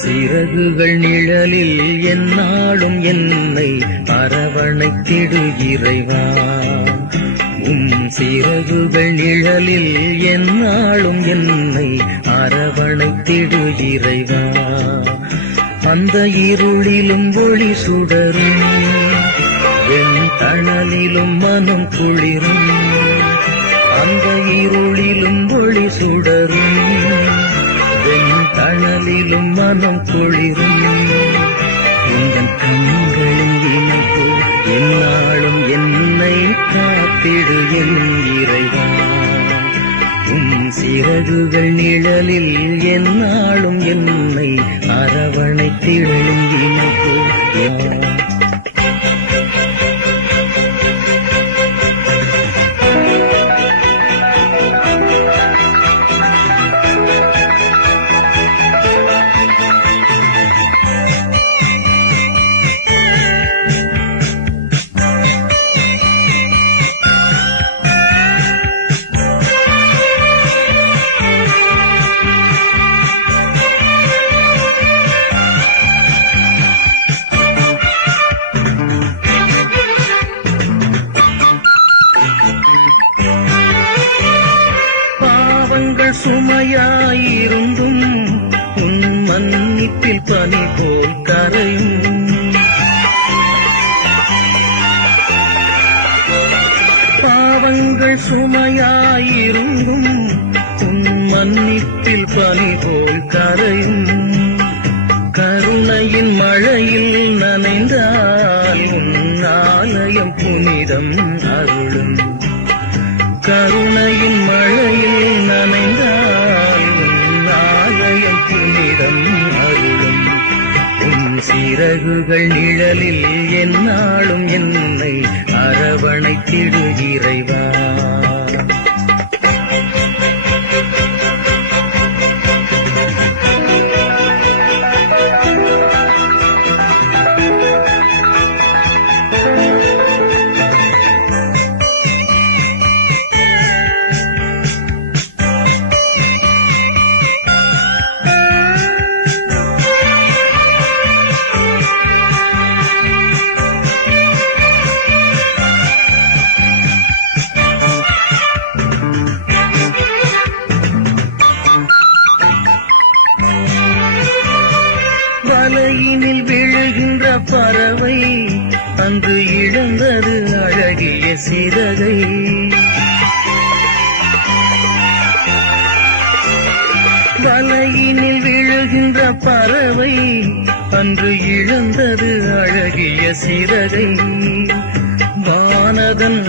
சிறகுகள் நிழலில் எந்நாளும் என்னை அரவணைத்திடு இறைவா. சிறகுகள் நிழலில் எந்நாளும் என்னை அரவணைத்திடு இறைவா. அந்த இருளிலும் ஒளி சுடரும், என் தணலிலும் மனம் குளிரும். அந்த இருளிலும் ஒளி சுடரும், தணலிலும் மனம் குளிரும். உங்கள் கண்களின் இணைப்பு எந்நாளும் என்னை காத்திடு என் இறைவா. சிறகுகள் நிழலில் எந்நாளும் என்னை அரவணைத்திடும் இணைப்பு. சுமையாயிருந்தும் உன் மன்னிப்பில் பனி போல் கரையும். பாவங்கள் சுமையாயிருந்தும் உன் மன்னிப்பில் பனி போல் கரையும். கருணையின் மழையில் நனைந்தால் உன் ஆலயம் புனிதம் அருளும். கருணையின் மழையில் நனைந்தால் உன் ஆலயம் புனிதம் அருளும். உன் சிறகுகள் நிழலில் எந்நாளும் என்னை அரவணைத்திடு இறைவா. வலையினில் விழுகின்ற பறவை அன்று இழந்தது அழகிய சிறகை. வலையினில் விழுகின்ற பறவை அன்று இழந்தது அழகிய சிறகை. வானதன்